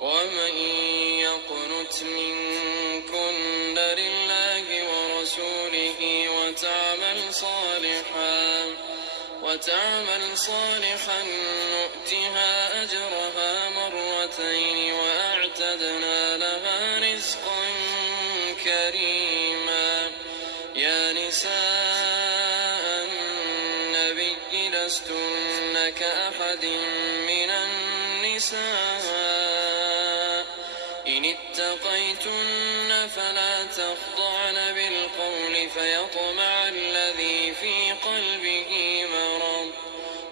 ومن يقنت منكن لله ورسوله وتعمل صالحا نؤتها أجرها مرتين وأعتدنا لها رزقا كريما. يا نساء النبي لستن كأحد من النساء إن اتقيتن فلا تخضعن بالقول فيطمع الذي في قلبه مرض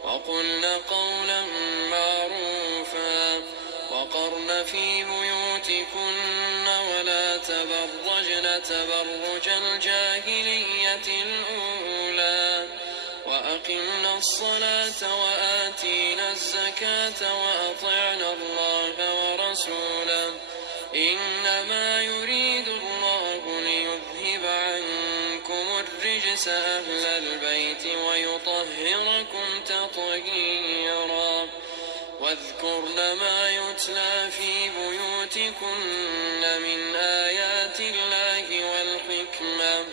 وقلن قولا معروفا وقرن في بيوتكن ولا تبرجن تبرج الجاهلية الأولى وأقمنا الصلاة وآتينا الزكاة وأطعنا الله ورسوله إنما يريد الله ليذهب عنكم الرجس أهل البيت ويطهركم تطهيرا. واذكرن ما يتلى في بيوتكن من آيات الله والحكمة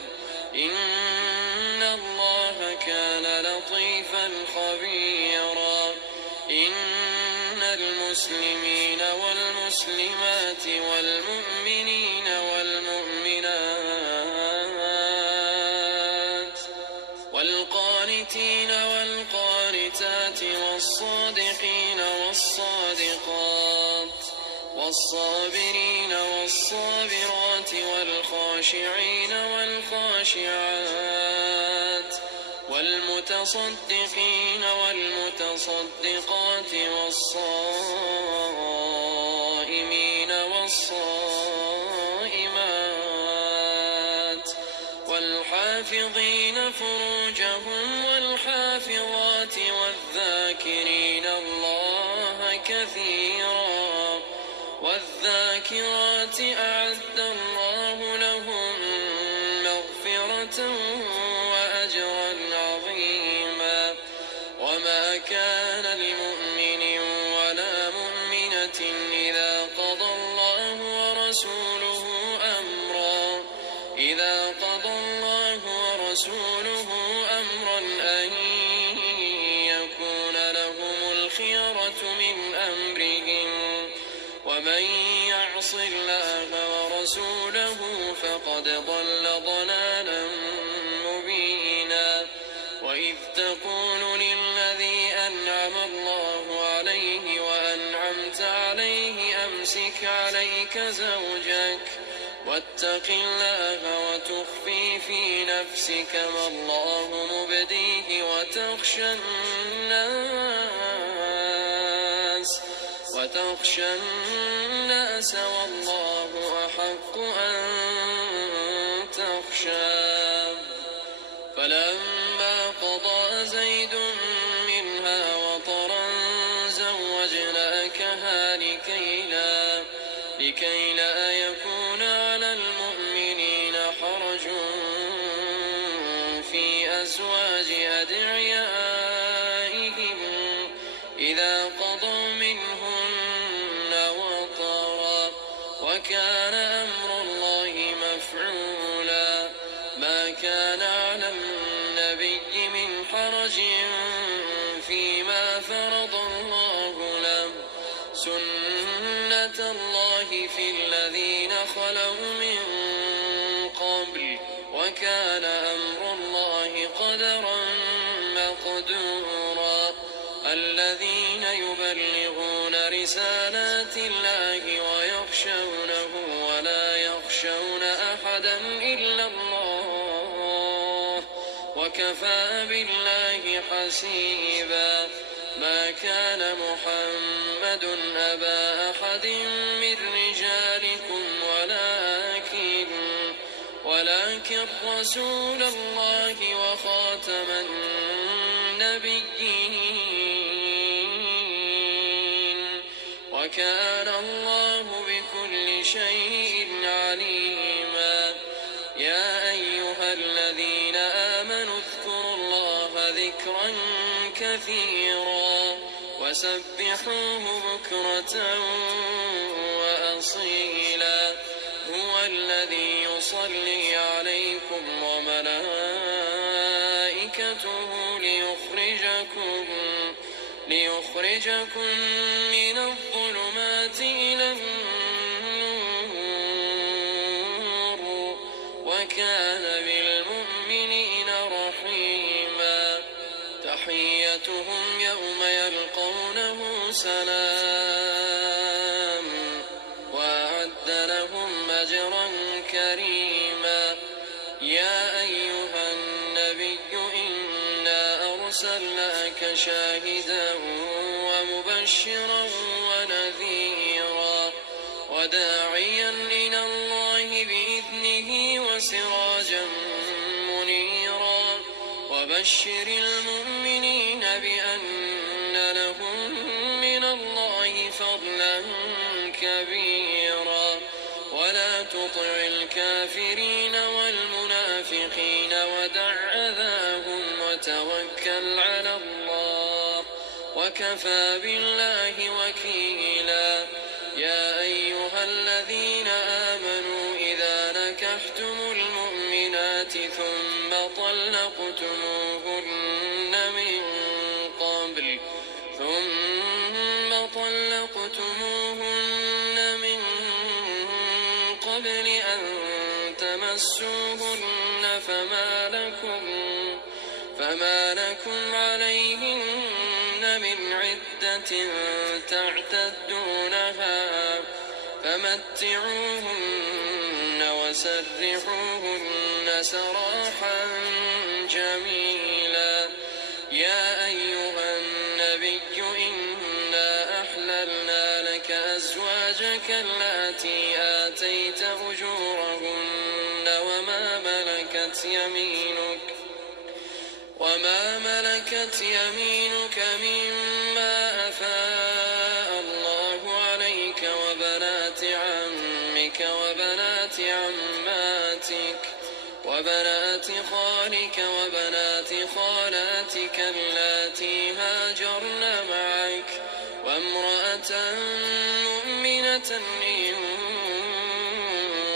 إن الله كان لطيفا خبيرا. إن المسلمين والمسلمات والمؤمنين والمؤمنات والقانتين والقانتات والصادقين والصادقات والصابرين والصابرات والخاشعين والخاشعات والمتصدقين والمتصدقات والصائمين والصائمات والحافظين فروجهم والحافظات والذاكرين الله كثيرا والذاكرات أعد الله لهم مغفرة وأجرا عظيما. وما كان لمؤمن ولا مؤمنة إذا قضى الله ورسوله أمرا أن يكون لهم الخيرة من أمرهم ومن يعص الله ورسوله فقد ضل ضلالا مبينا. وإذ تقول للذي أنعم الله عليه وأنعمت عليه أمسك عليك زوجك واتق الله وتخفي في نفسك ما الله مبديه وتخشى الناس والله أحق أن تخشاه. فلما قضى زيد منها وطرا زوجناكها لكي لا يكون على المؤمنين حرج في أزواج أدعيائهم إذا قضوا منهن وطرا وكان أمر الله مفعولا. ما كان على النبي من حرج فيما فرض الله له سنة الله في الذين خلوا من قبل وكان أمر الله قدرا مقدورا. الذين يبلغون رسالات الله ويخشونه ولا يخشون أحدا إلا الله وكفى بالله حسيبا. ما كان محمد أبا أحد من رجالكم ولكن رسول الله وخاتم النبيين وكان الله بكل شيء عليما. يا أيها الذين آمنوا اذكروا الله ذكرا كثيرا وسبحوه بكرة وأصيلا هو الذي يصلي عليكم وملائكته ليخرجكم من الظلمات إلى النور وكان بالمؤمنين رحيما تحيتهم يوم يلقونه سلام وأعد لهم أجرا كريما يا أيها النبي إنا أرسلناك شاهدا ومبشرا ونذيرا وداعيا إلى الله بإذنه وسراجا منيرا وبشر المؤمنين بأن لهم من الله فضلا كبيرا ولا تطع الكافرين والمنافقين ودع أذاهم وتوكل على الله وكفى بالله وكيلا يا أيها الذين آمنوا إذا نكحتم المؤمنات ثم طلقتموهن من قبل أن تمسوهن فما لكم عليهن من عدة تعتدونها فمتعوهن وسرحوهن سراحا جميلا يا أيها النبي إنا أحللنا لك أزواجك اللاتي آتيت أجورهن وما ملكت يمينك مما أفاء الله عليك وبنات عمك وبنات عماتك وبنات خالك وبنات خالاتك اللاتي هاجرن معك وامرأة مؤمنة إن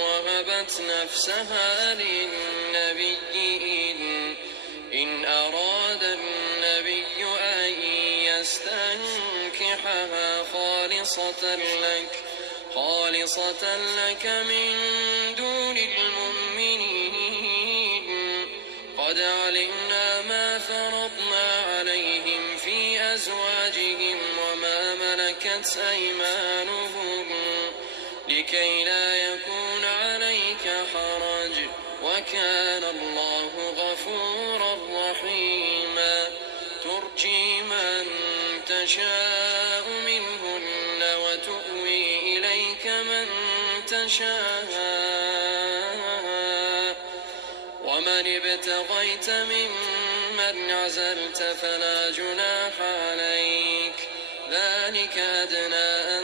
وهبت نفسها للنبي إن أراد النبي أن يستنكحها خالصة لك من دون المؤمنين قد علمنا ما فرضنا عليهم في أزواجهم وما ملكت أيمانهم لكي لا يكون عليك حرج وكان الله غفورا رحيما ترجي من تشاء منهن وتؤوي إليك من تشاء ومن ابتغيت ممن عزلت فلا جناح عليك ذلك أدنى أن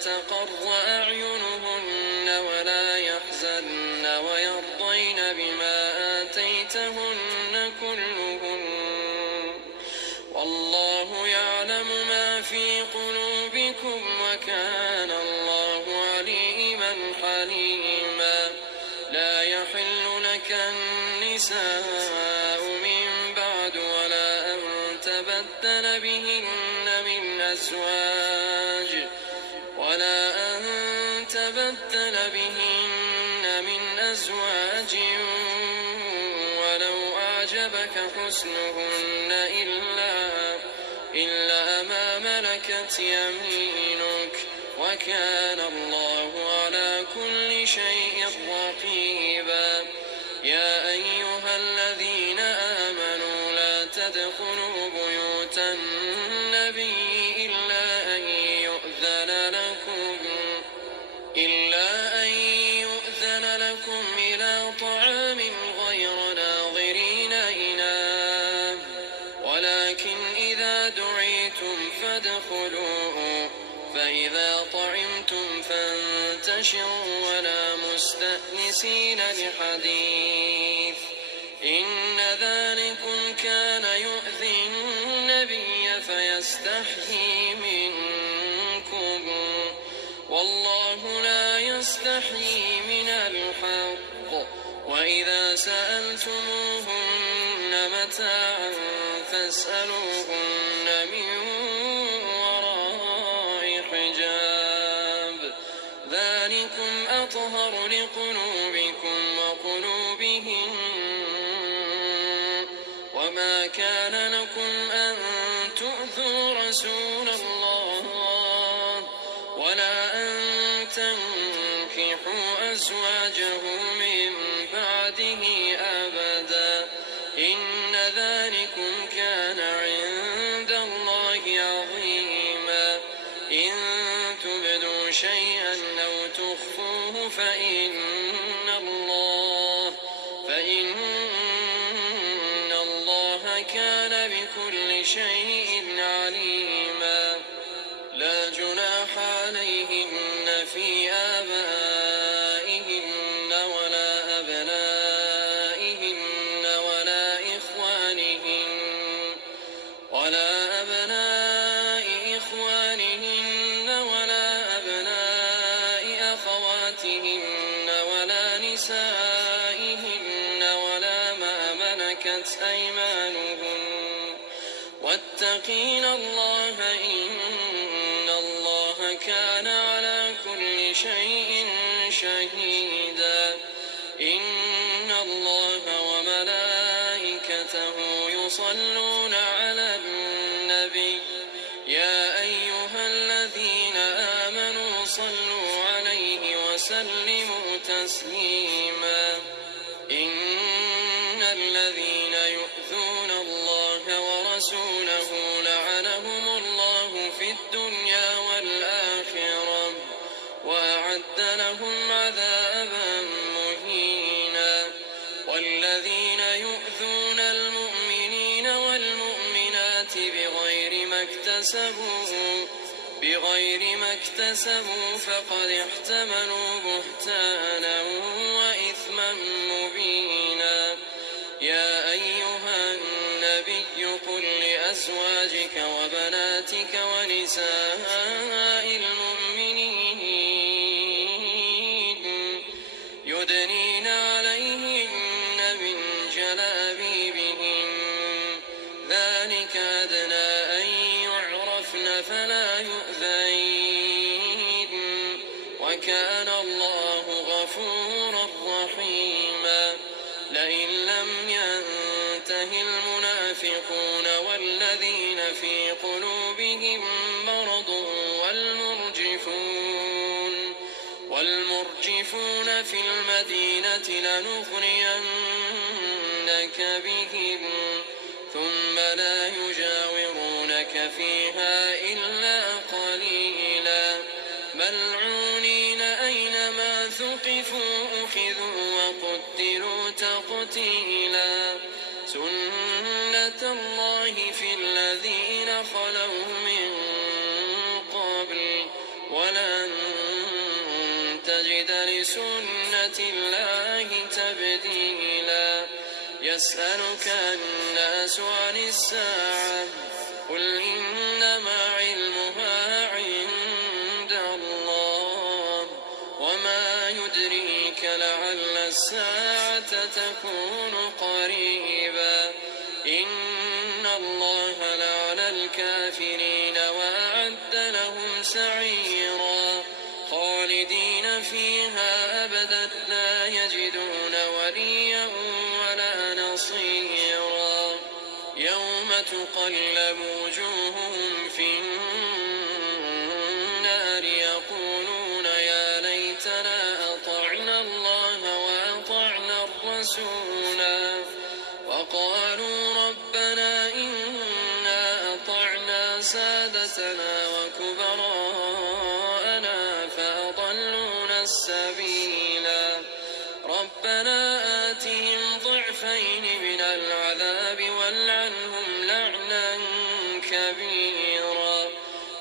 تقر أعينهن ولا يحزن ويرضين بما آتيتهن كلهن والله يعلم ما في قلوبكم وكان الله عليما حليما لا يحل لك النساء من بعد ولا أن تبدل بهن من أزواج ولو أعجبك حسنهن إلا ما ملكت يمينك وكان الله على كل شيء رقيبا يا أيها الذين آمنوا لا تدخلوا بيوت النبي إلا أن يؤذن لكم إلى طعام غير ناظرين إناه ولكن إذا دعيتم فادخلوا فإذا طعمتم فانتشروا ولا مستأنسين لحديث إن ذلكم كان يؤذي النبي فيستحيي يستحيي منكم والله لا يستحيي من الحق وإذا سألتموهن متاعا فاسألوهن من وراء حجاب ذلكم أطهر لقلوبكم وقلوبهن وما كان لكم أن تؤذوا رسول الله ولا أن تنكحوا أزواجه من بعده أبدا إن ذلكم كان عند الله عظيما إن تبدوا شيئا أو تخفوه فإن الله كان بكل شيء عليما لا جناح عليهن في آبائهن ولا أبنائهن ولا أبناء إخوانهن ولا أبناء أخواتهن ولا نسائهن ولا ما ملكت أيمانهن واتقين الله إن الله كان على كل شيء شهيدا إن الله وملائكته يصلون على النبي يا أيها الذين آمنوا صلوا عليه وسلموا تسليما إن الذين يؤذون الله ورسوله لعنهم الله في الدنيا والآخرة وأعد لهم عذابا مهينا والذين يؤذون المؤمنين والمؤمنات بغير ما اكتسبوا فقد احتملوا بهتانا وإثما مبينا يا أيها النبي قل لأزواجك وبناتك ونساء المؤمنين يدنين عليهن من جلابيبهن ذلك أدنى أن يعرفن فلا يؤذين وكان الله غفورا رحيما لئن لم ينته المنافقون والذين في قلوبهم مرض والمرجفون في المدينة لنغرينك بهم ثم لا يجاورونك فيها إلا قليلا ملعونين أينما ثقفوا أخذوا وقتلوا تقتيلا سنة الله في الذين خلوا من قبل ولن تجد لسنة الله تبديلا يسألك الناس عن الساعة قل إنما علمها عند الله وما يدريك لعل الساعة تكون قريبا إن الله لعن الكافرين وأعد لهم سعيرا خالدين فيها أبدا لا يجدون وليا ولا نصيرا يوم تقلب وجوههم في النار يقولون يا ليتنا أطعنا الله وأطعنا الرسولا وقالوا ربنا إنا أطعنا سادتنا وكبراءنا فأضلونا السبيلا ربنا آتهم ضعفين من العذاب والعنهم لعنا كبيرا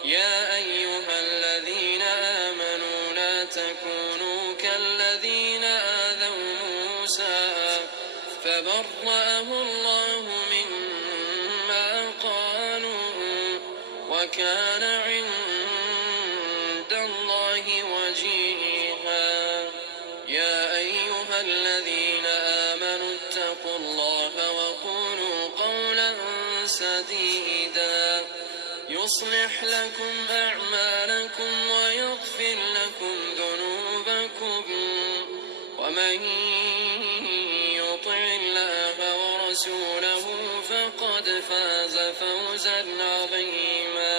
يا أيها الذين آمنوا لا تكونوا كالذين آذوا موسى فبرأه الله مما قالوا وكان يصلح لكم أعمالكم ويغفر لكم ذنوبكم ومن يطع الله ورسوله فقد فاز فوزا عظيما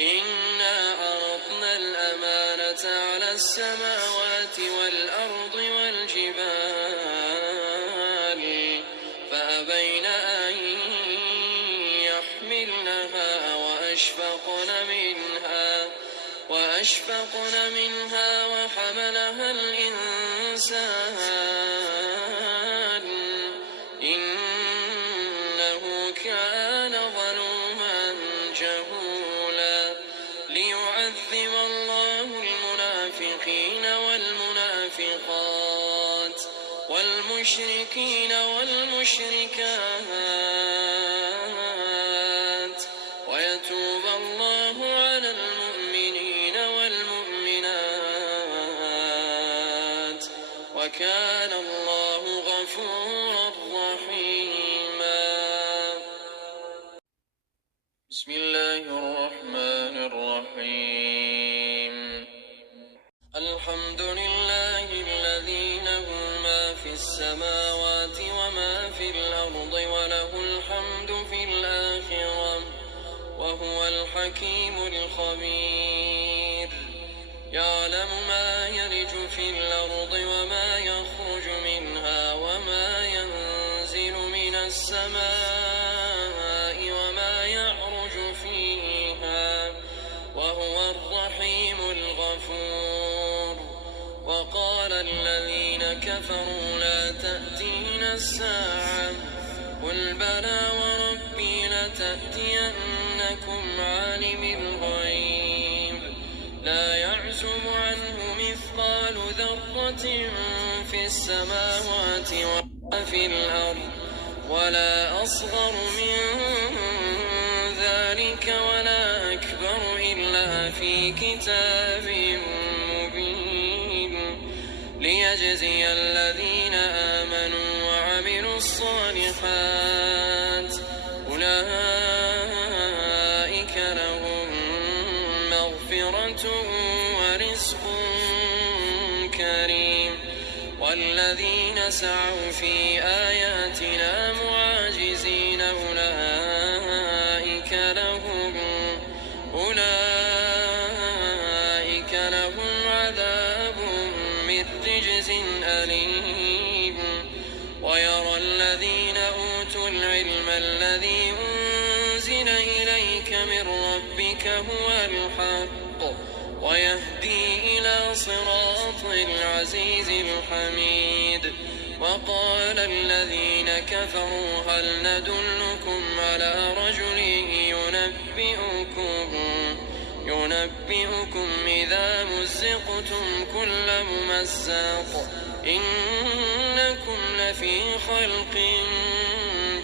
إنا عرضنا الأمانة على السماوات والأرض والجبال فأبين أن يحملنها وأشفقن منها وحملها الإنسان إنه كان ظلوما جهولا ليعذب الله المنافقين والمنافقات والمشركين والمشركات ويتوب الله على المؤمنين والمؤمنات وكان الله غفورا رحيما. بسم الله الرحمن الرحيم. الحمد لله الذي له ما في السماوات وما في الأرض وله الحمد في الآخرة وهو الحكيم الخبير. يعلم ما يلج في الأرض وما يخرج منها وما ينزل من السماء وما يعرج فيها وهو الرحيم الغفور. وقال الذين كفروا لا تأتينا الساعة قل بلى وربي لتأتينكم عالم الغيب لا يعزب عنه مثقال ذرة في السماوات ولا في الأرض ولا أصغر من ذلك ولا أكبر إلا في كتاب مبين ليجزي الذين آمنوا وعملوا الصالحات أولئك لهم مغفرة ورزق كريم. والذين سعوا في آياتنا معاجزين أولئك لهم عذاب من رجز أليم. ويرى الذين أوتوا العلم الذي أنزل إليك من ربك هو الحق ويهدي إلى صراط العزيز الحميد. وقال الذين كفروا هل ندلكم على رجل ينبئكم إذا مزقتم كل ممزق إنكم لفي خلق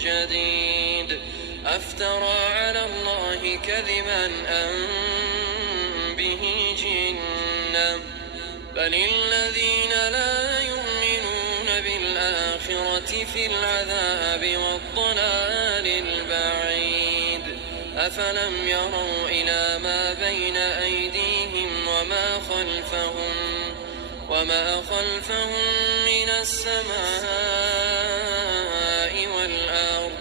جديد أفترى على الله كذبا أم به جنة بل الذين لا يؤمنون بالآخرة في العذاب والضلال البعيد. أفلم يروا إلى ما بين أيديهم وما خلفهم من السماء والأرض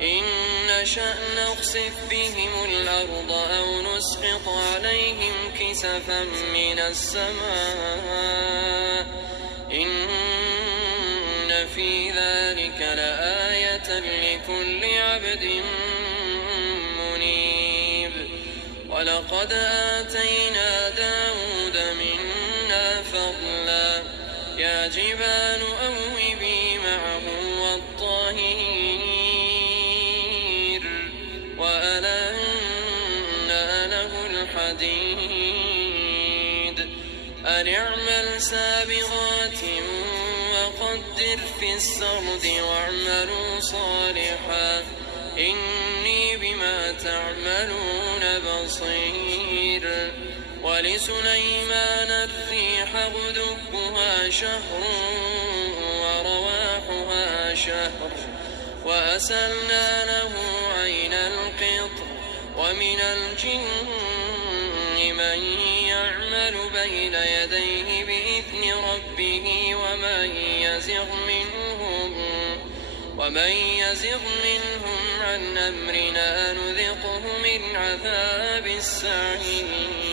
إن نشأ نخسف بهم الأرض أو نسقط عليهم كسفا من السماء إن في ذلك لآية لكل عبد منيب. ولقد آتينا داود منا فضلا يا جبال أوبي معه والطير وألنا له الحديد أن اعمل سابغات وقدر في السرد واعملوا صالحا إني بما تعملون بصير. ولسليمان الريح غدوها شهر ورواحها شهر وأسلنا له عين القطر ومن الجن من يعمل بين يديه بإذن ربه ومن يزغ منهم عن أمرنا نذقه من عذاب السعير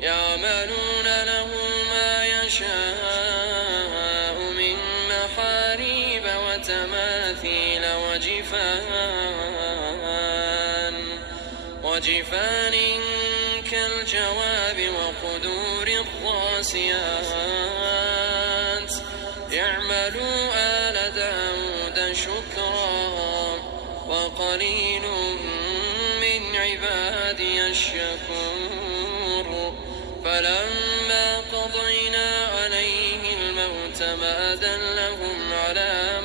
يعملون له ما يشاء من محاريب وتماثيل وجفان كالجواب وقدور الراسيات اعملوا آل داود شكرا وقليل من عبادي الشكور فلما قضينا عليه الموت ما دلهم على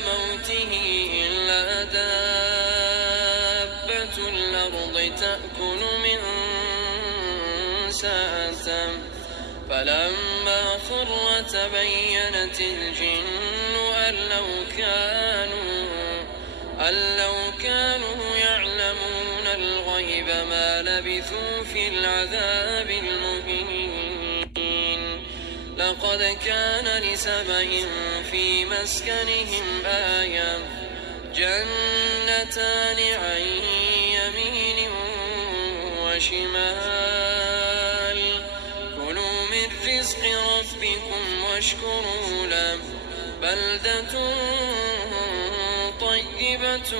موته إلا دابة الأرض تأكل من سأته فلما خر تبينت الجن أن لو كانوا يعلمون الغيب ما لبثوا في العذاب المهين لقد كان لسبإ في مسكنهم آية جنتان عن يمين وشمال كلوا من رزق ربكم واشكروا له بلدة طيبة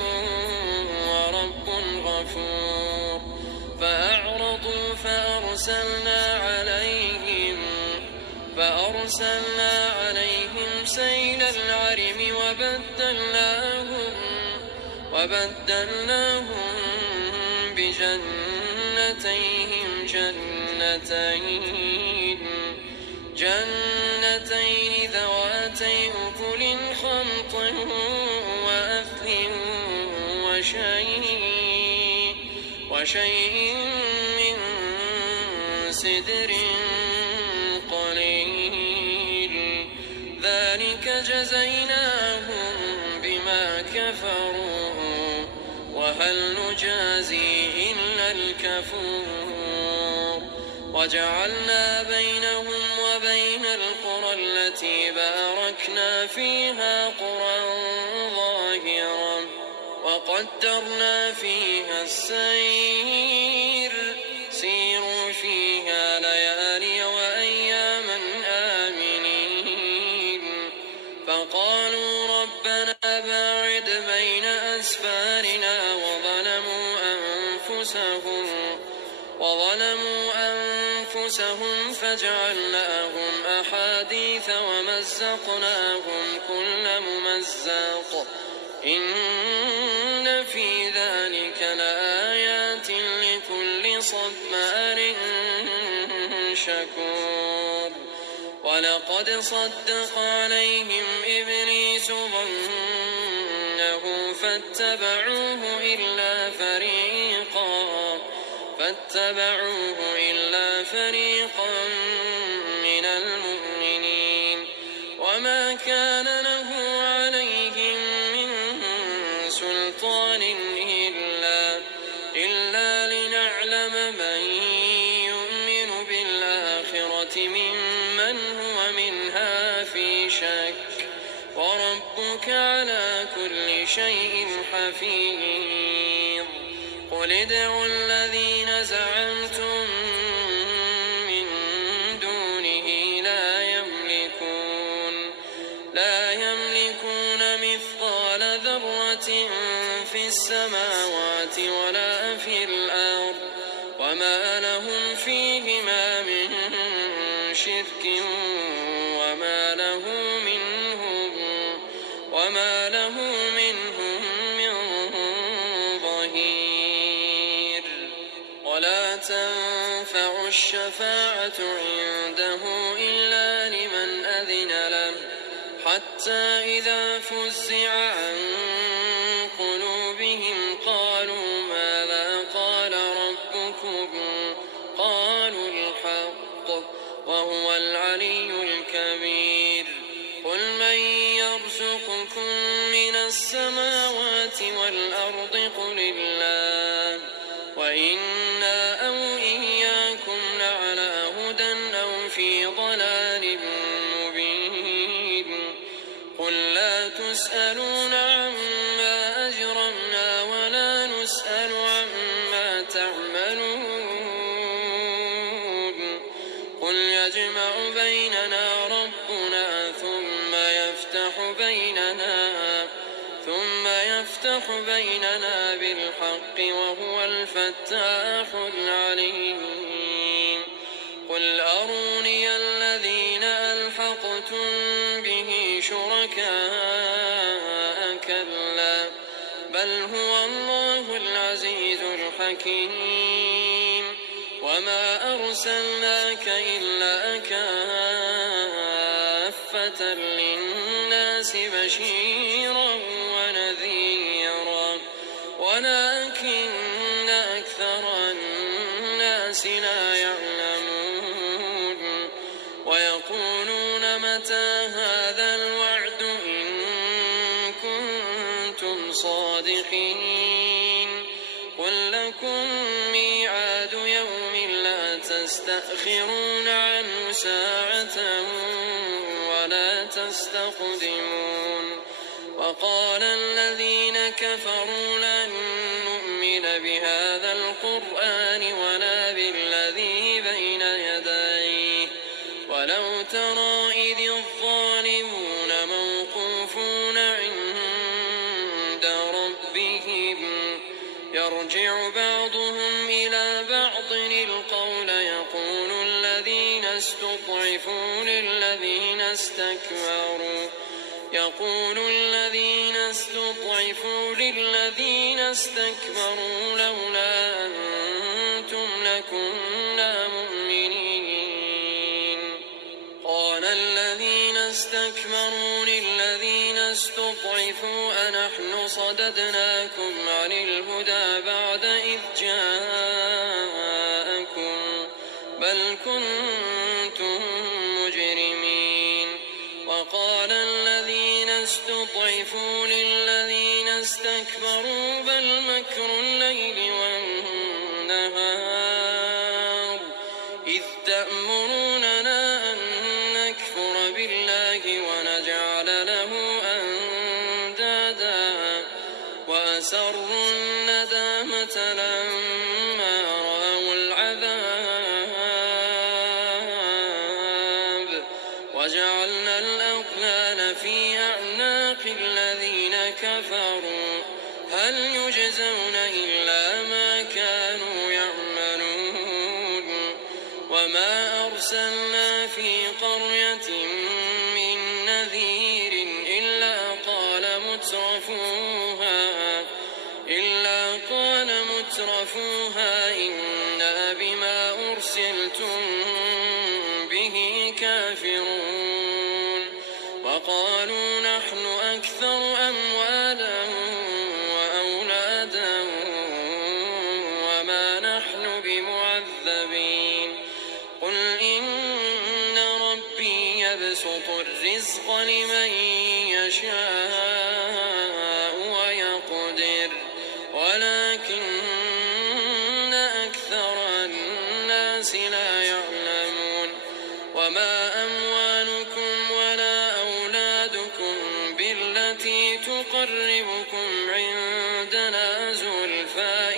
ورب غفور فأعرضوا فأرسلنا عليهم سيل العرم وبدلناهم بجنتيهم جنتين ذواتي أكل خمط وأثل وشيء من سدر قليل ذلك جزيناهم بما كفروا وهل نجازي إلا الكفور وجعلنا بينهم وبين القرى التي باركنا فيها قرى ظاهرة وقدرنا فيها السير سيروا فيها ليالي وأياما آمنين فقالوا ربنا باعد بين أسفارنا وظلموا أنفسهم فجعلناهم أحاديث ومزقناهم كل ممزق إن في ذلك لآيات لكل صبار شكور ولقد صدق عليهم إبليس ظنه فاتبعوه إلا فريقا من المؤمنين وما كان له عليهم من سلطان إلا لنعلم من يؤمن بالآخرة ممن هو منها في شك وربك على كل شيء حفيظ قل ادعوا الذين زعمتم من دونه لا يملكون مثقال ذرة في السماوات ولا في الأرض وما لهم فيهما من شرك وما له منهم من ظهير ولا تنفع الشفاعة عنده إلا لمن أذن له حتى إذا فزع عن قلوبهم قالوا ماذا قال ربكم قالوا الحق وهو العلي الكبير قل من يرزقكم من السماوات والأرض قل الله وإنا أو إياكم لعلى هدى أو في ضلال مبين قل لا تسألون عما أجرمنا ولا نسأل عما تعملون قل يجمع بيننا ربنا ثم يفتح بيننا بالحق وهو الفتاح العليم قل أروني الذين ألحقتم به شركاء كلا بل هو الله العزيز الحكيم وما أرسلناك إلا كافة للناس بشيرا ونذيرا ولكن أكثر الناس لا يعلمون ويقولون متى هذا الوعد إن كنتم صادقين قل لكم ميعاد يوم لا تستأخرون عنه ساعة ولا تستقدمون وقال الذين كفروا لن نؤمن بهذا القرآن ولا بالذي بين يديه ولو ترى إذ الظالمون موقوفون عند ربهم يرجع بعضهم إلى بعض القول يقول الذين استضعفوا للذين استكبروا لولا أنتم لكنا مؤمنين قال الذين استكبروا للذين استضعفوا أنحن صددناكم عن الهدى بعد إذ جاءكم بل كنتم مجرمين وقال الذين استضعفوا للذين استكبروا بل مكر الليل والنهار إذ تأمروننا أن نكفر بالله ونجعل له أندادا وأسروا الندامة لما رأوا العذاب وجعلنا الأغلال في أعناق الذين كفروا هل يجزون إلا ما كانوا يعملون وما أرسلنا في قرية من نذير إلا قال مترفوها إنا بما أرسلتم به كافرون وقالوا نحن أكثر أموالا وأولادا وما نحن بمعذبين قل إن ربي يبسط الرزق لمن يشاء ويقدر ولكن أكثر الناس لا يعلمون وما أموالكم ولا أولادكم بالتي تقربكم عندنا زلفى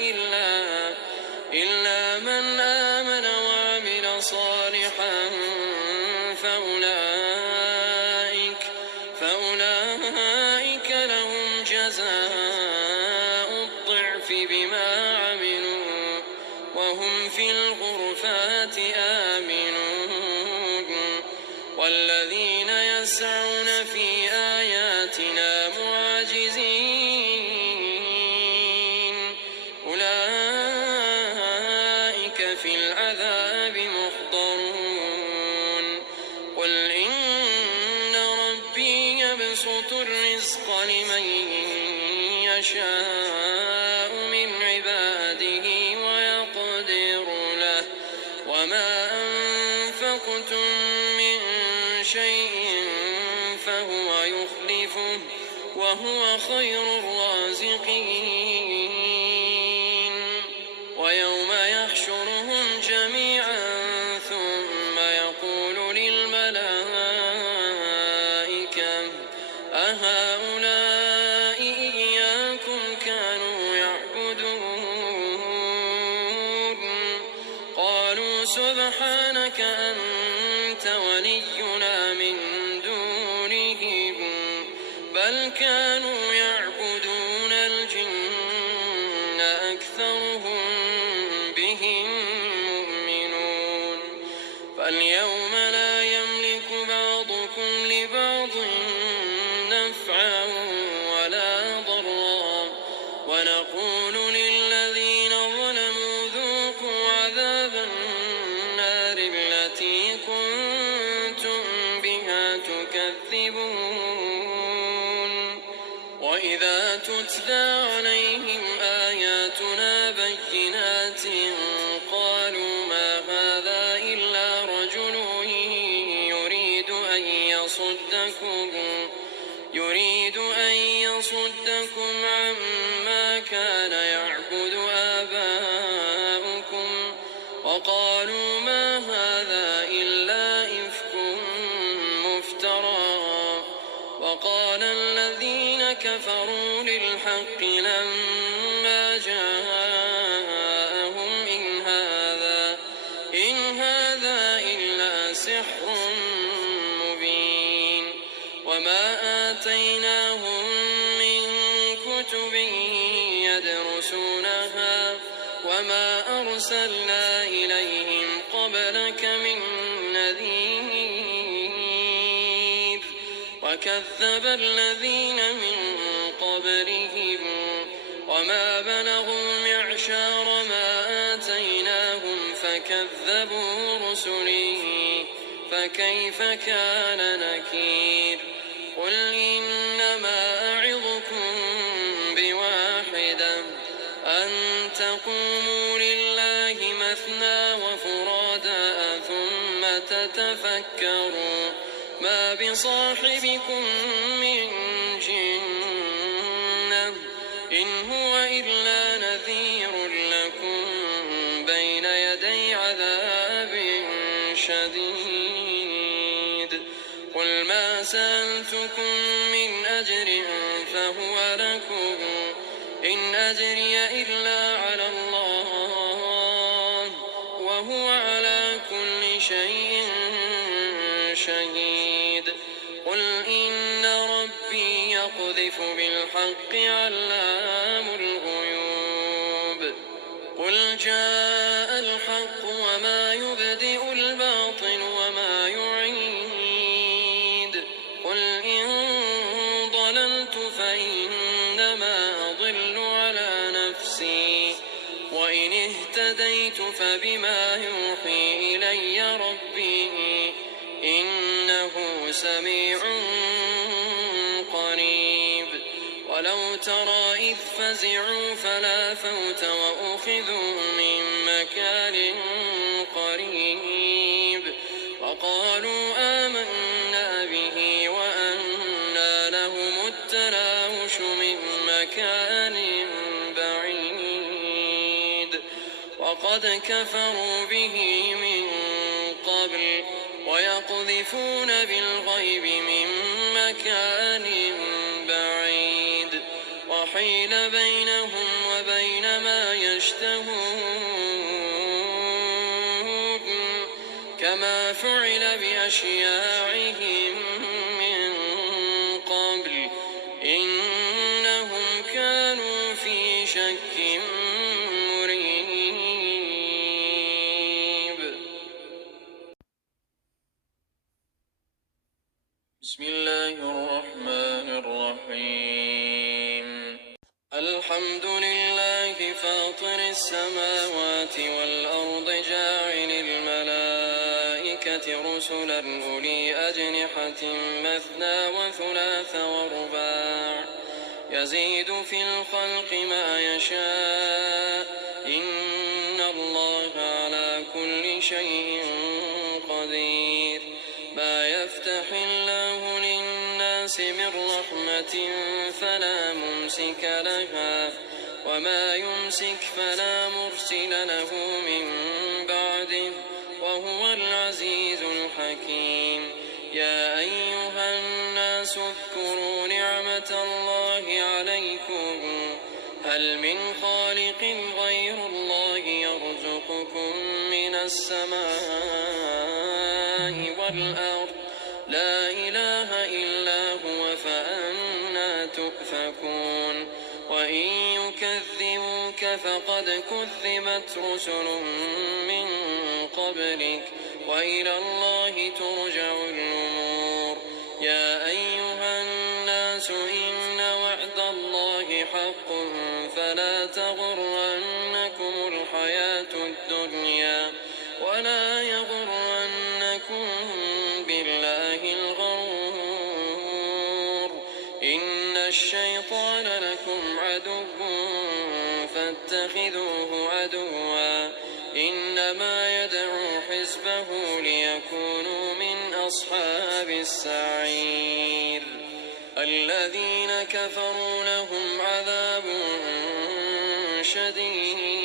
إلا من آمن وعمل صالحا فأولئك لهم جزاء الضعف بما عملوا وهم في الغرفات آمنون والذين يسعون في آياتنا معاجزين أولئك في العذاب محضرون قل إن ربي يبسط الرزق لمن يشاء من عباده ويقدر له وما أنفقتم من شيء فهو يخلفه وهو وهو خير الرازقين ويوم يحشرهم جميعا ثم يقول للملائكة أهؤلاء إياكم كانوا يعبدون قالوا سبحانك أنت ولينا من دونهم بل كانوا يعبدون الجن أكثرهم بهم مؤمنون فاليوم لا يملك بعضكم لبعض نفعا ولا ضرا ونقول للذين ظلموا ذوقوا عذاب النار التي كنتم بها تكذبون وإذا تتلى عليهم آياتنا بينات قالوا ما هذا إلا رجل يريد أن يصدكم عما كان يعبد آباؤكم وقالوا ما هذا إلا إفك مفترى وقال الذين كفروا للحق لما جاءهم إن هذا إلا سحر مبين وما آتيناهم من كتب يدرسونها وما أرسلنا إليهم قبلك من نذير وكذب الذين من قبلهم وما بلغوا معشار ما آتيناهم فكذبوا رسلي فكيف كان نكير قل إنما أعظكم بواحدة أن تقوموا لله مثنى وفرادا ثم تتفكروا ما بصاحبكم من جنة إن هو إلا نذير لكم بين يدي عذاب شديد قل ما سألتكم من أجر فهو لكم إن أجري إلا على الله وهو على كل شيء شهيد قل إن ربي يقذف بالحق علام الغيوب قل جاء الحق وما يبدئ الباطل وما يعيد قل إن ضللت فإنما أضل على نفسي وإن اهتديت فبما يوحي إلي ربي إنه سميع قريب ولو ترى إذ فزعوا فلا فوت وأخذوا من مكان قريب وقالوا آمنا به وأنى لهم التناوش من مكان بعيد وقد كفروا به من قبل ويقذفون بالغيب من مكان بعيد وحيل بينهم وبين ما يشتهون كما فعل بأشياعهم من قبل إنهم كانوا في شك مريب بسم الله الرحمن الرحيم الحمد لله فاطر السماوات والأرض جاعل الملائكة رسلا أولي أجنحة مثنى وثلاث ورباع يزيد في الخلق ما يشاء إن الله على كل شيء قدير ما يفتح الله للناس من من رحمة فلا ممسك لها وما يمسك فلا مرسل له من بعده وهو العزيز الحكيم. يا أيها الناس اذكروا نعمة الله عليكم هل من خالق غير الله يرزقكم من السماء والأرض لا إله إلا هو فأنى تؤفكون. وإن يكذبوك فقد كذبت رسل من قبلك وإلى الله ترجع الأمور. يا أيها الناس إن وعد الله حق فلا تغرنكم الحياة الدنيا ولا يغرنكم بالله الغرور. إن الشيطان لكم عدو فاتخذوه عدوا إنما يدعو حزبه ليكونوا من أصحاب السعير. الذين كفروا لهم عذاب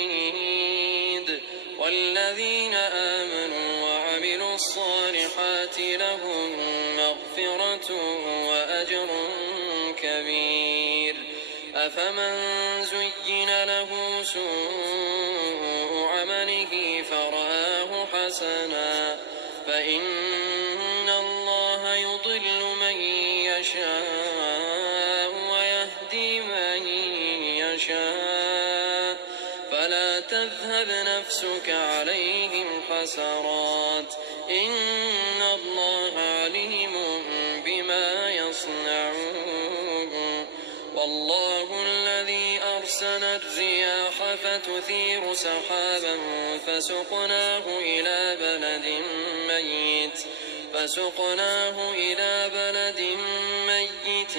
شديد والذين آمنوا وعملوا الصالحات لهم مغفرة وأجر كبير. أفمن زين له سوء عمله فرآه حسنا فإن الله يضل من يشاء ويهدي من يشاء فلا تذهب نفسك عليهم حسرات إن الله عليم بما يصنعون. والله الذي أرسل الرياح فتثير سحابا فسقناه إلى بلد ميت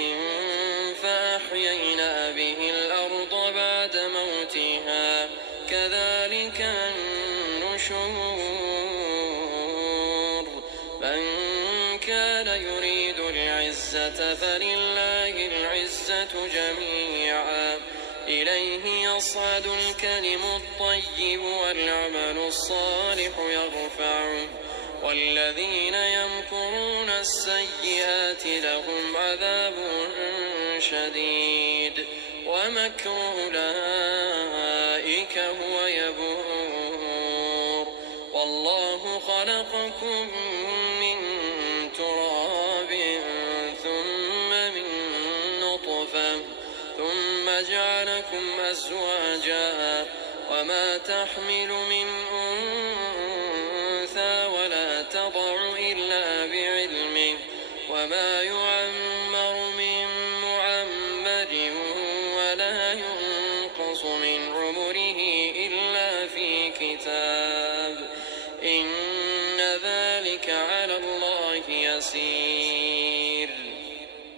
فأحيينا به الأرض بعد موتها كذلك النشور. من كان يريد العزة فلله العزة جميعا إليه يصعد الكلم الطيب والعمل الصالح يرفعه والذين يمكرون السيئات لهم عذاب شديد ومكر أولئك هو يبور. والله خلقكم من تراب ثم من نطفة ثم جعلكم أزواجا وما تحمل من أنثى ولا تضع إلا بعلمه وما يعمر من معمر ولا ينقص من عمره إلا في كتاب إن ذلك على الله يسير.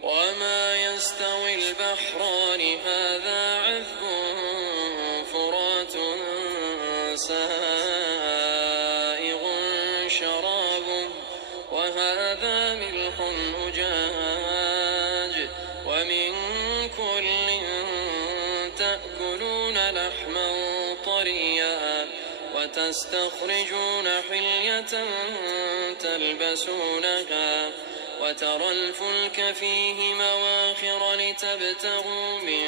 وما يستوي البحران هذا عذب فرات سائغ شرابه وهذا ملح أجاج ومن كل تأكلون لحما طريا وتستخرجون حلية تلبسونها وترى الفلك فيه مواخر لتبتغوا من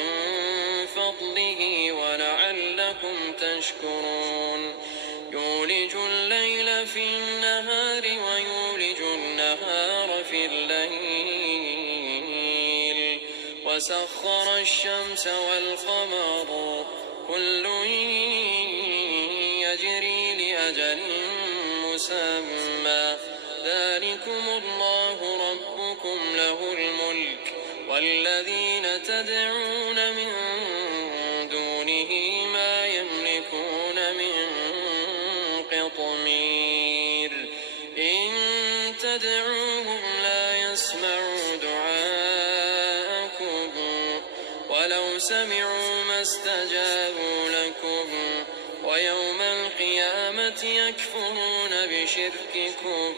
فضله ولعلكم تشكرون. يولج الليل في النهار ويولج النهار في الليل وسخر الشمس والقمر كل يجري لأجل مسمى ذلكم الله ربكم له الملك والذين تدعون من دونه ما يملكون من قطمير إن تدعوهم لا يسمعوا دعاءكم ولو سمعوا ما استجابوا لكم ويوم القيامة يكفرون بشرككم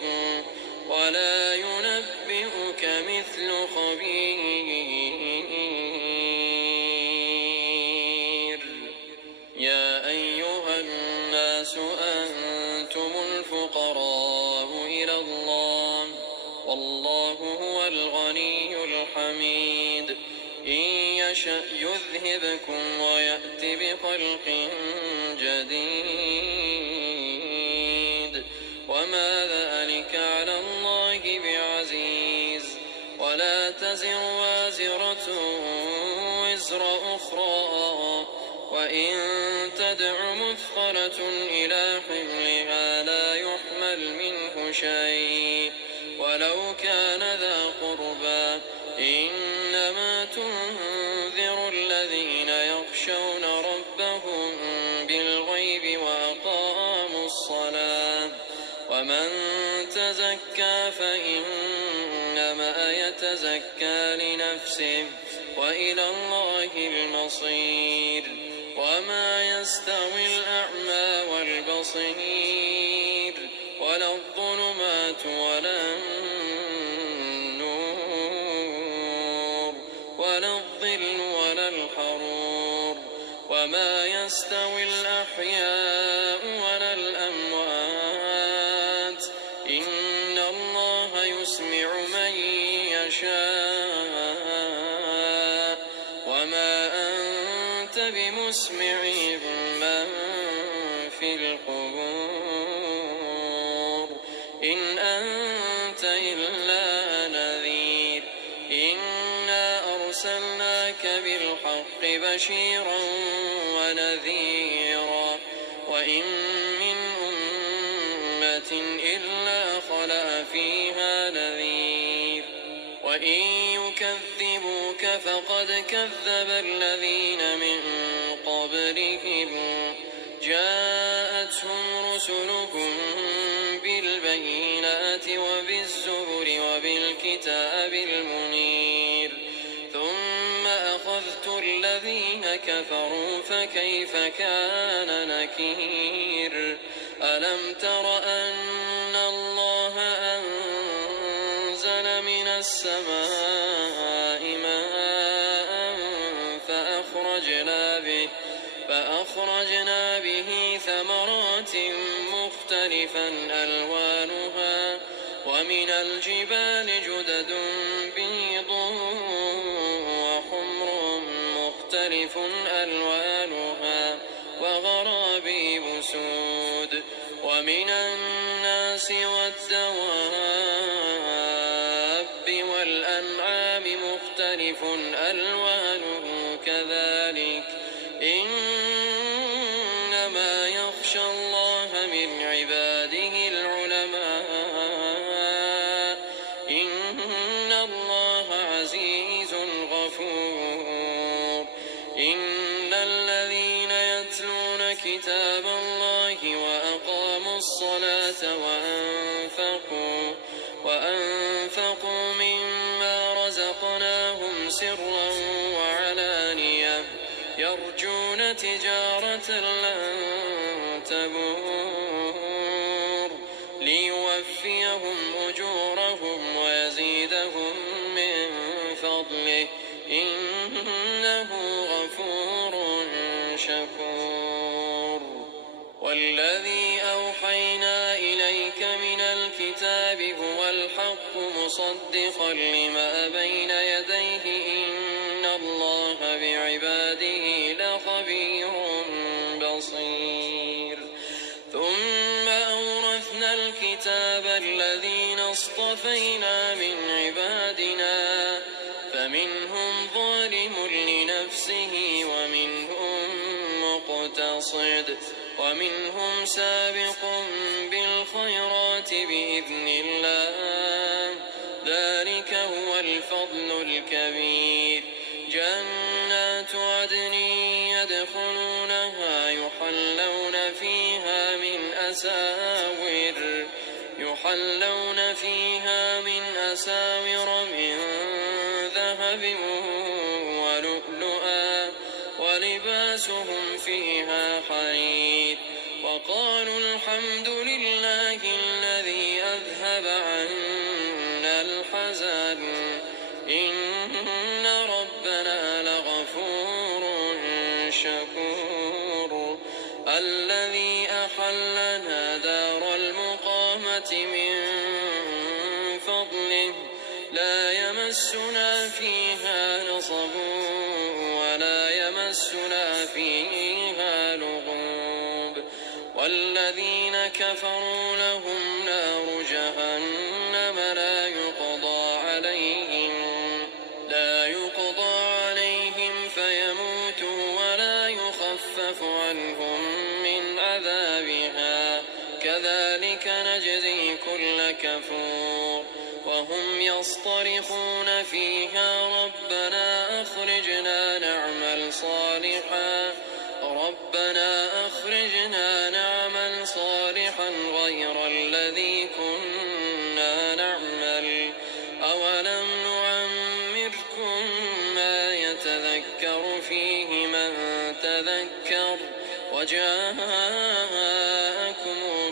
ولا ينبئك مثل خبير. يا أيها الناس أنتم الفقراء إلى الله والله هو الغني الحميد. إن يشأ يذهبكم ويأت بخلق جديد وما ذلك على الله بعزيز. ولا تزر وازرة وزر أخرى وإن تدع مثقلة إلى حملها لا يحمل منه شيء ولو كان ذا قربى. إنما تنذر الذين يخشون ربهم بالغيب وأقاموا الصلاة. ومن تزكى فإنما يتزكى لنفسه وإلى الله المصير. وما يستوي الأعمى والبصير ولا الظلمات ولا النور ولا الظل ولا الحرور. وما يستوي الأحياء ولا الأموات. إن الله يسمع من يشاء وما أنت بمسمع من في القبور. إن أنت إلا نذير. إنا أرسلناك بالحق بشيرا ونذيرا وإن من أمة إلا خلا فيها نذير. وإن يكذبوك فقد كذب الذين من قبلهم جاءتهم رسلهم بالبينات وبالزبر وبالكتاب المنير ثم أخذت الذين كفروا فكيف كان نكير. ألم تر أن الله أنزل من السماء ماء فأخرجنا به ثمرات مختلفا ألوانها ومن الجبال جدد بيض وحمر مختلف ألوانها وغرابيب سود. ومن الناس والدواب والأنعام مختلف ألوانه كذلك. إنما يخشى الله من عباده العلماء. إن الله عزيز غفور. إن الذين يتلون كتاب الله وأقاموا الصلاة وأنفقوا مما رزقناهم سرا وعلانية يرجون تجارة لن تبور ليوفيهم أجورهم ويزيدهم من فضله إنه غفور شكور. والذي أوحينا إليك من الكتاب هو الحق مصدقا لما بين يديه إن الله بعباده لخبير بصير. ثم أورثنا الكتاب الذين اصطفينا من عبادنا فمنهم ظالم لنفسه ومنهم مقتصد ومنهم سابق بالخيرات بإذن الله. ذلك هو الفضل الكبير. جنات عدن يدخلونها يحلون فيها من أساور من ذهب ولؤلؤا ولباسهم فيها حرير. وقالوا الحمد لله الذي أذهب عنا حزن إن ربنا لغفور شكور الذي أحلنا دار المقامة من فضله لا يمسنا فيها نصب ولا يمسنا فيها لغوب والذين كفروا لهم نار جهنم لا يقضى عليهم فيموتوا ولا يخفف عنهم من عذابها كذلك نجزي كل كفور وهم يصطرخون فيها ربنا أخرجنا نعمل صالحا غير الذي كنا نعمل أولم نعمركم ما يتذكر فيه من تذكر وجاءكم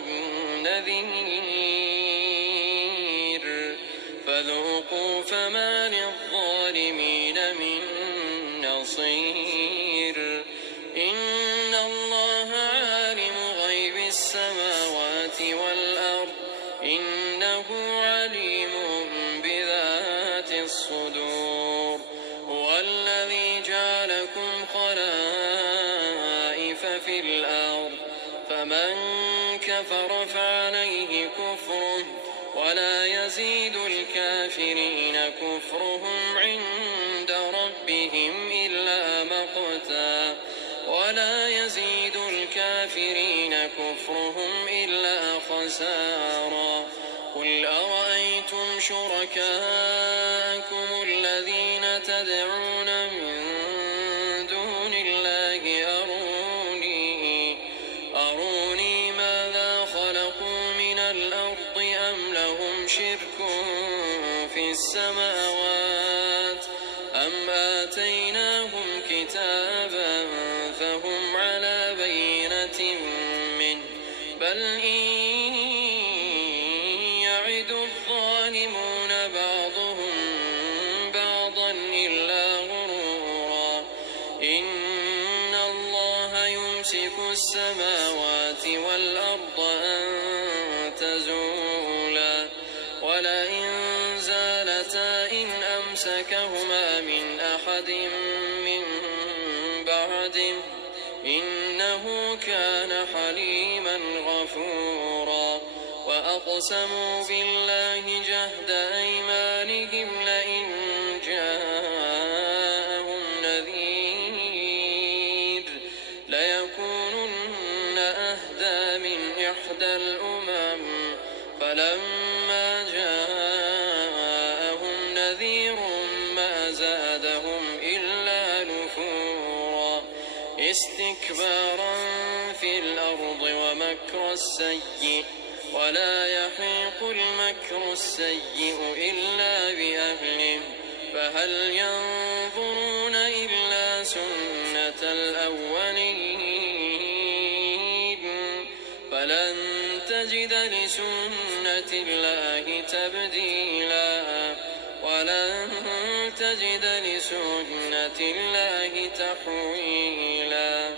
النذير فذوقوا فما للظالمين من نصير إن الله عالم غيب السماوات والأرض إنه عليم بذات الصدور هو الذي جعلكم خلائف في الأرض فمن كفر فعليه كفره ولا يزيد الكافرين كفرهم عند ربهم إلا مقتا خسارا قل أرأيتم شركاءكم الذين تدعون من دون الله أروني ماذا خلقوا من الأرض أم لهم شرك في السماوات أم آتيناهم كتابا فهم على بينة منه بل إن يعد الظالمون بعضهم بعضا إلا غرورا إن الله يمسك السماوات والأرض أن تزولا ولئن زالتا إن أمسكهما من أحد من بعده إنه كان حليما غفورا وأقسموا بالله جهد أيمانهم لئن جاءهم نذير ليكونن أهدى من إحدى الأمم فلما جاءهم نذير ما زادهم إلا نفورا استكبارا في الأرض ومكر السيء ولا يحيق المكر السيء إلا بأهله فهل ينظرون إلا سنة الأولين فلن تجد لسنة الله تبديلا ولن تجد لسنة الله تحويلا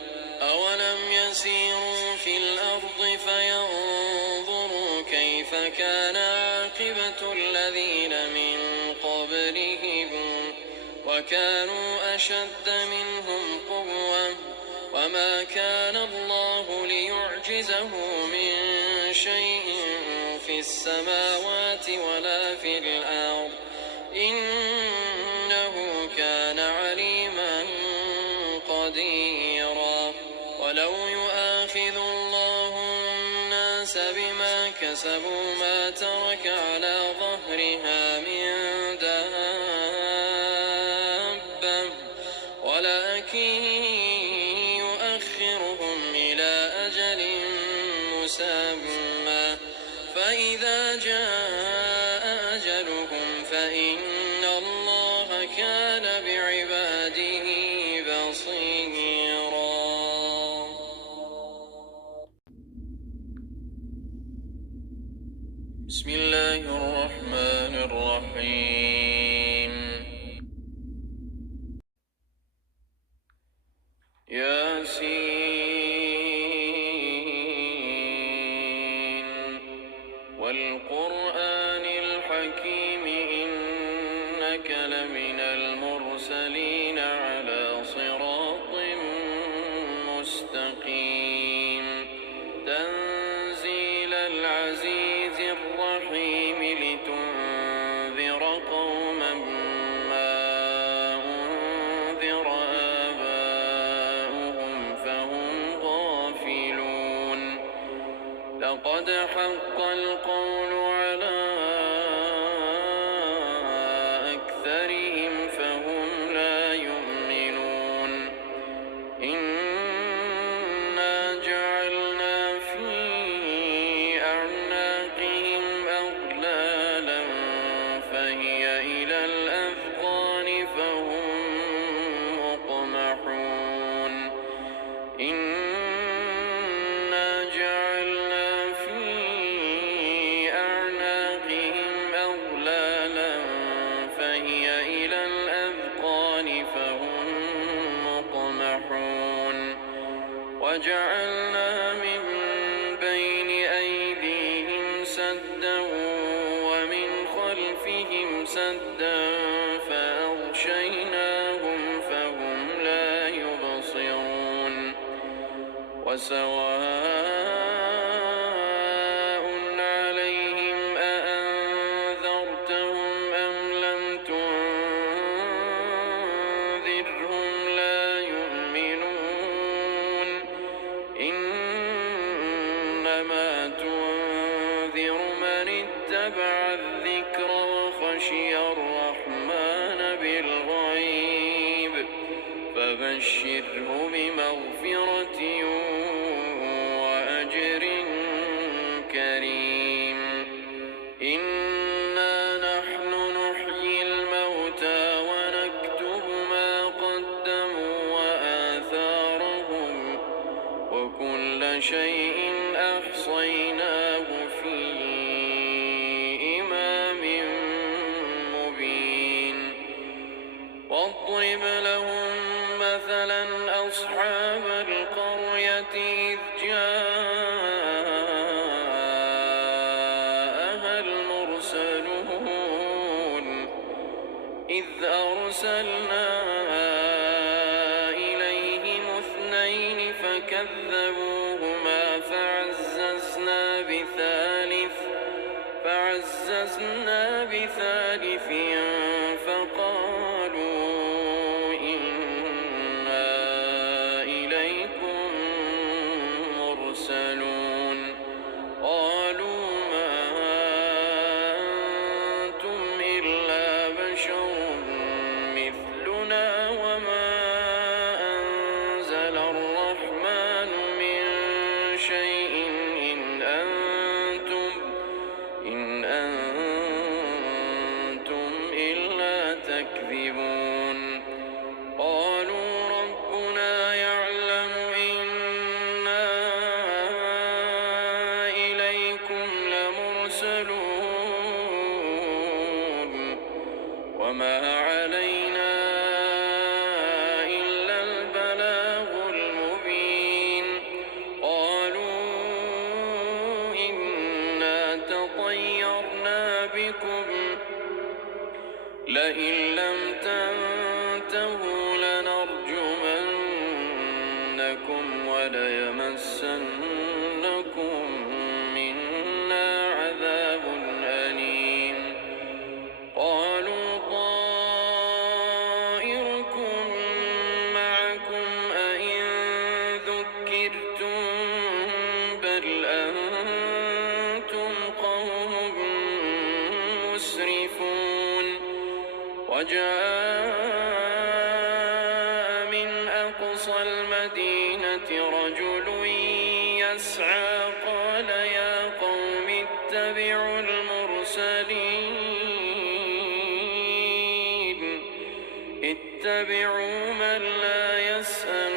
أولم يسيروا في الأرض فينظروا كيف كان عاقبة الذين من قبلهم وكانوا أشد منهم قوة وما كان الله ليعجزه من شيء في السماوات ولا في الأرض إنه كان عليما قديرا ولو يؤاخذ الله الناس بما كسبوا ما ترك على ظهرها من دابة ولكن يؤخرهم إلى أجل مسمى فإذا جاء أجلهم فإن الله كان بعباده بصيرا. بسم الله الرحمن الرحيم ياسين والقرآن الحكيم إنك لمن المرسلين على صراط مستقيم تنزيل العزيز الرحيم لتنذر قوما ما أنذر آباؤهم فهم غافلون لقد حق القول على أكثرهم فهم لا يؤمنون إنا جعلنا في أعناقهم أغلالا فهي إلى الأذقان فهم مقمحون إنا جعلنا في أعناقهم أغلالا فهي إلى الأذقان فهم مقمحون وجعلنا من بين أيديهم سدا ومن خلفهم سدا فأغشيناهم فهم لا يبصرون وسواء عليهم أأنذرتهم أم لم تنذرهم لا يؤمنون إنما تنذر من اتبع الذكر وخشي الرحمن بالغيب فبشره بمغفرة وأجر كريم إنا نحن نحيي الموتى ونكتب ما قدموا وآثارهم وكل شيء أحصيناه في إمام مبين واضرب لهم مثلا أصحاب القرية إذ جاءها المرسلون إذ أرسلنا إليهم اثنين فكذبوهما فعززنا بثالث فقالوا إنا إليكم مرسلون قالوا ما أنتم إلا بشر مثلنا وما أنزل الرحمن من شيء إن أنتم إلا تكذبون قالوا ربنا يعلم إنا إليكم لمرسلون وما علينا إلا البلاغ المبين قالوا إنا تطيرنا بكم لئن لم تنتهوا لنرجمنكم وليمسنكم منا عذاب أليم قالوا طائركم معكم أئن ذكرتم بل أنتم قوم مسرفون وجاء من أقصى المدينة رجل يسعى قال يا قوم اتبعوا المرسلين اتبعوا من لا يسأل